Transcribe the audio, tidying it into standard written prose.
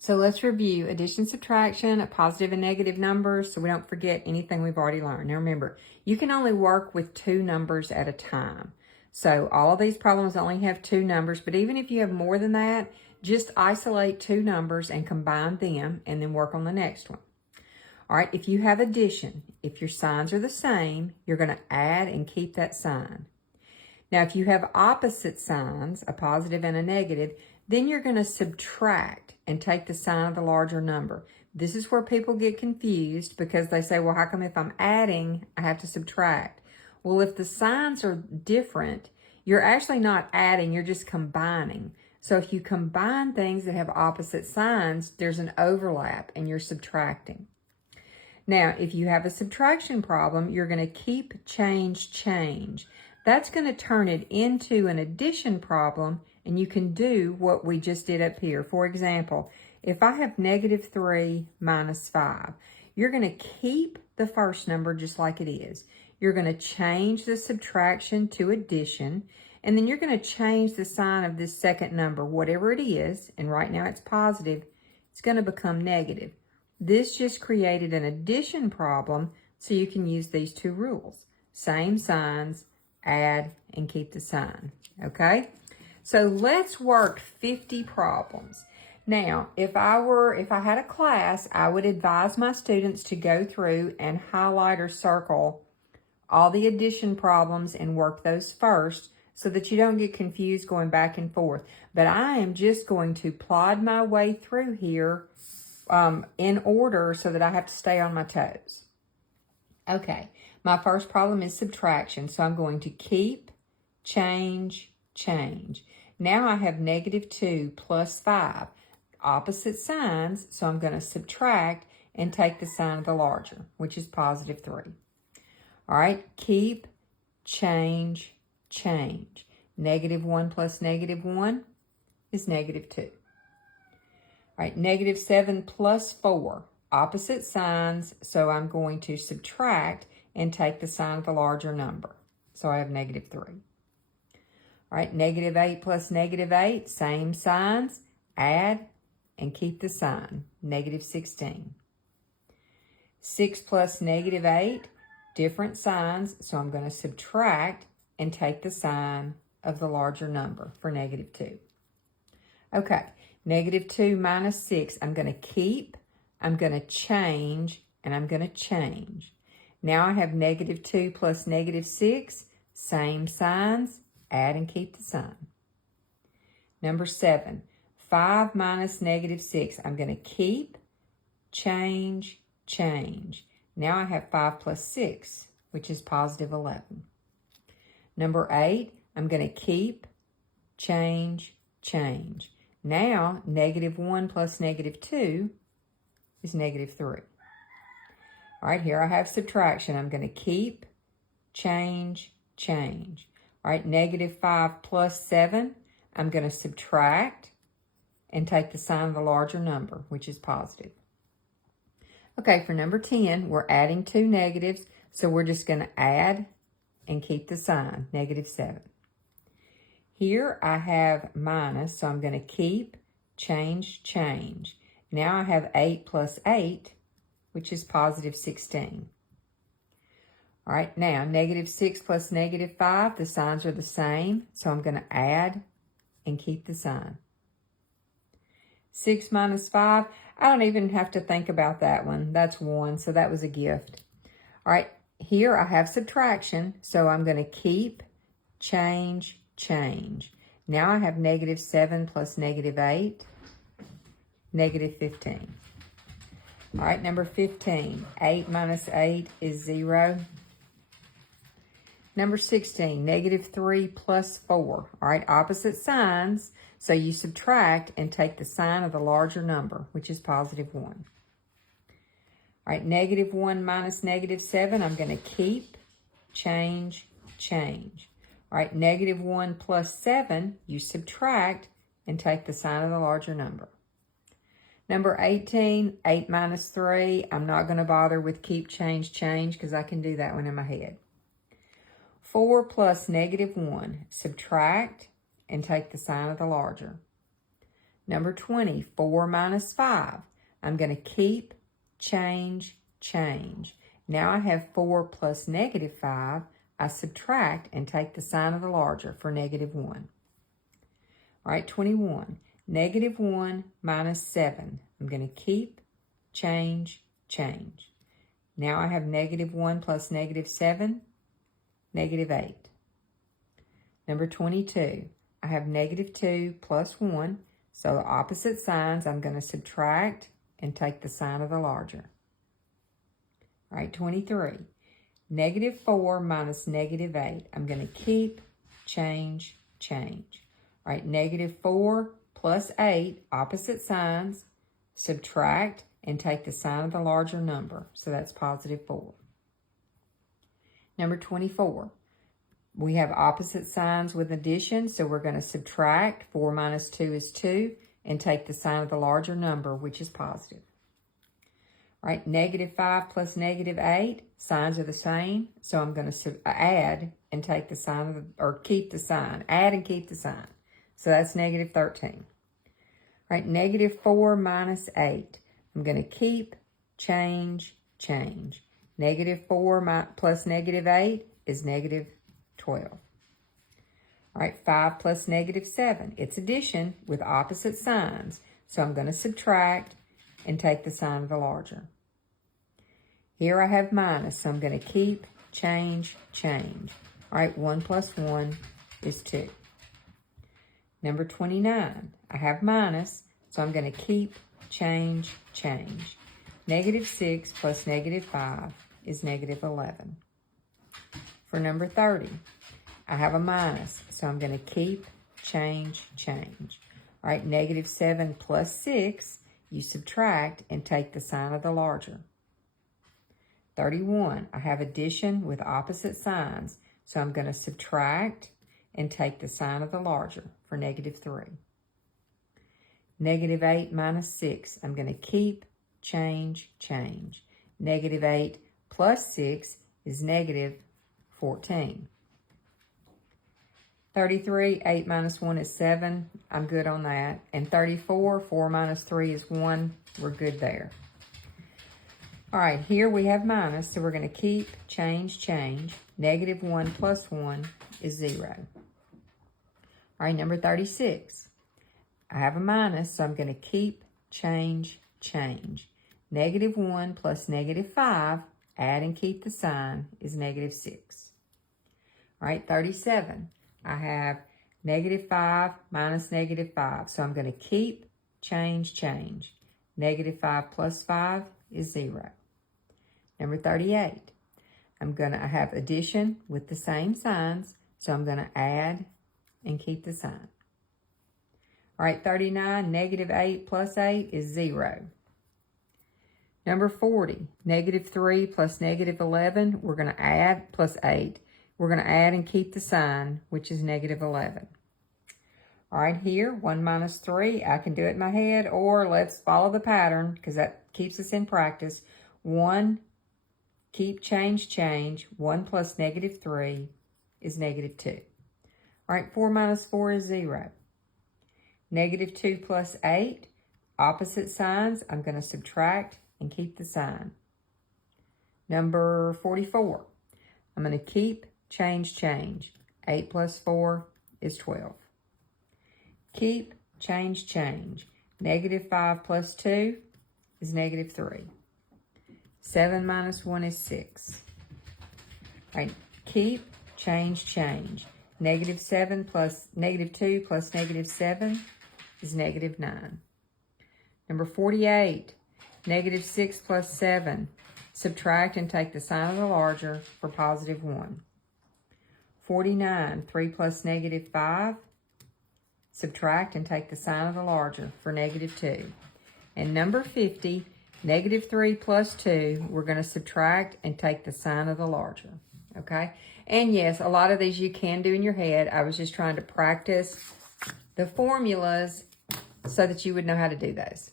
So let's review addition, subtraction, positive and negative numbers so we don't forget anything we've already learned. Now remember, you can only work with 2 numbers at a time. So all of these problems only have 2 numbers, but even if you have more than that, just isolate 2 numbers and combine them and then work on the next one. All right, if you have addition, if your signs are the same, you're going to add and keep that sign. Now, if you have opposite signs, a positive and a negative, then you're going to subtract and take the sign of the larger number. This is where people get confused because they say, well, how come if I'm adding, I have to subtract? Well, if the signs are different, you're actually not adding, you're just combining. So if you combine things that have opposite signs, there's an overlap and you're subtracting. Now, if you have a subtraction problem, you're going to keep, change, change. That's going to turn it into an addition problem, and you can do what we just did up here. For example, if I have -3 minus 5, you're going to keep the first number just like it is. You're going to change the subtraction to addition, and then you're going to change the sign of this second number, whatever it is, and right now it's positive, it's going to become negative. This just created an addition problem, so you can use these 2 rules. Same signs, add, and keep the sign, okay? So let's work 50 problems. Now, if I had a class, I would advise my students to go through and highlight or circle all the addition problems and work those first so that you don't get confused going back and forth. But I am just going to plod my way through here in order so that I have to stay on my toes. Okay, my first problem is subtraction, so I'm going to keep, change, change. Now I have -2 plus 5. Opposite signs, so I'm going to subtract and take the sign of the larger, which is +3. All right, keep, change, change. -1 plus -1 is -2. All right, -7 plus 4. Opposite signs, so I'm going to subtract and take the sign of the larger number. So I have -3. All right, -8 plus -8, same signs, add and keep the sign, -16. 6 plus -8, different signs, so I'm going to subtract and take the sign of the larger number for -2. Okay, -2 minus 6, I'm going to keep, I'm going to change, and I'm going to change. Now I have -2 plus -6, same signs, add and keep the sign. Number 7, 5 minus -6, I'm going to keep, change, change. Now I have 5 plus 6, which is +11. Number 8, I'm going to keep, change, change. Now, -1 plus -2 is -3. All right, here I have subtraction. I'm going to keep, change, change. All right, -5 plus 7, I'm going to subtract and take the sign of the larger number, which is positive. Okay, for number 10, we're adding 2 negatives, so we're just going to add and keep the sign, -7. Here I have minus, so I'm going to keep, change, change. Now I have 8 plus 8, which is +16. All right, now -6 plus -5, the signs are the same, so I'm going to add and keep the sign. 6 minus 5, I don't even have to think about that one. That's 1, so that was a gift. All right, here I have subtraction, so I'm going to keep, change, change. Now I have -7 plus -8, -15. All right, number 15, 8 minus 8 is 0. Number 16, -3 plus 4. All right, opposite signs, so you subtract and take the sign of the larger number, which is +1. All right, -1 minus -7, I'm going to keep, change, change. All right, -1 plus 7, you subtract and take the sign of the larger number. Number 18, 8 minus 3. I'm not going to bother with keep, change, change because I can do that one in my head. 4 plus -1. Subtract and take the sign of the larger. Number 20, 4 minus 5. I'm going to keep, change, change. Now I have 4 plus negative 5. I subtract and take the sign of the larger for negative 1. All right, 21. Negative 1 minus 7. I'm going to keep, change, change. Now I have negative 1 plus negative 7, negative 8. Number 22. I have negative 2 plus 1. So the opposite signs, I'm going to subtract and take the sign of the larger. All right, 23. Negative 4 minus negative 8. I'm going to keep, change, change. All right, negative 4 plus 8, opposite signs, subtract and take the sign of the larger number. So that's positive 4. Number 24. We have opposite signs with addition, so we're going to subtract. 4 minus 2 is 2, and take the sign of the larger number, which is positive. All right, negative 5 plus negative 8, signs are the same, so I'm going to add and take the sign of the, or keep the sign. Add and keep the sign. So that's negative 13. All right, negative 4 minus 8. I'm going to keep, change, change. Negative 4 plus negative 8 is negative 12. All right, 5 plus negative 7. It's addition with opposite signs. So I'm going to subtract and take the sign of the larger. Here I have minus, so I'm going to keep, change, change. All right, 1 plus 1 is 2. Number 29, I have minus, so I'm going to keep, change, change. Negative 6 plus negative 5 is negative 11. For number 30, I have a minus, so I'm going to keep, change, change. All right, negative 7 plus 6, you subtract and take the sign of the larger. 31, I have addition with opposite signs, so I'm going to subtract and take the sign of the larger for negative 3. Negative 8 minus 6, I'm going to keep, change, change. Negative 8 plus 6 is negative 14. 33, 8 minus 1 is 7. I'm good on that. And 34, 4 minus 3 is 1. We're good there. All right, here we have minus, so we're going to keep, change, change. Negative 1 plus 1 is 0. All right, number 36. I have a minus, so I'm going to keep, change, change. Negative 1 plus negative 5, add and keep the sign, is negative 6. All right, 37. I have negative 5 minus negative 5. So I'm going to keep, change, change. Negative 5 plus 5 is 0. Number 38. I have addition with the same signs. So I'm going to add and keep the sign. All right, 39. Negative 8 plus 8 is 0. Number 40. Negative 3 plus negative 11. We're going to add plus 8. We're going to add and keep the sign, which is negative 11. All right, here, 1 minus 3. I can do it in my head, or let's follow the pattern because that keeps us in practice. 1, keep, change, change. 1 plus negative 3 is negative 2. All right, 4 minus 4 is 0. Negative 2 plus 8, opposite signs. I'm going to subtract and keep the sign. Number 44. I'm going to keep, change, change. 8 plus 4 is 12. Keep, change, change. Negative 5 plus 2 is negative 3. 7 minus 1 is 6. All right, keep, change, change. Negative 7 plus negative 2 plus negative 7 is negative 9. Number 48, negative 6 plus 7. Subtract and take the sign of the larger for positive 1. 49, 3 plus negative 5. Subtract and take the sign of the larger for negative 2. And number 50, negative 3 plus 2, we're going to subtract and take the sign of the larger. Okay? And yes, a lot of these you can do in your head. I was just trying to practice the formulas so that you would know how to do those.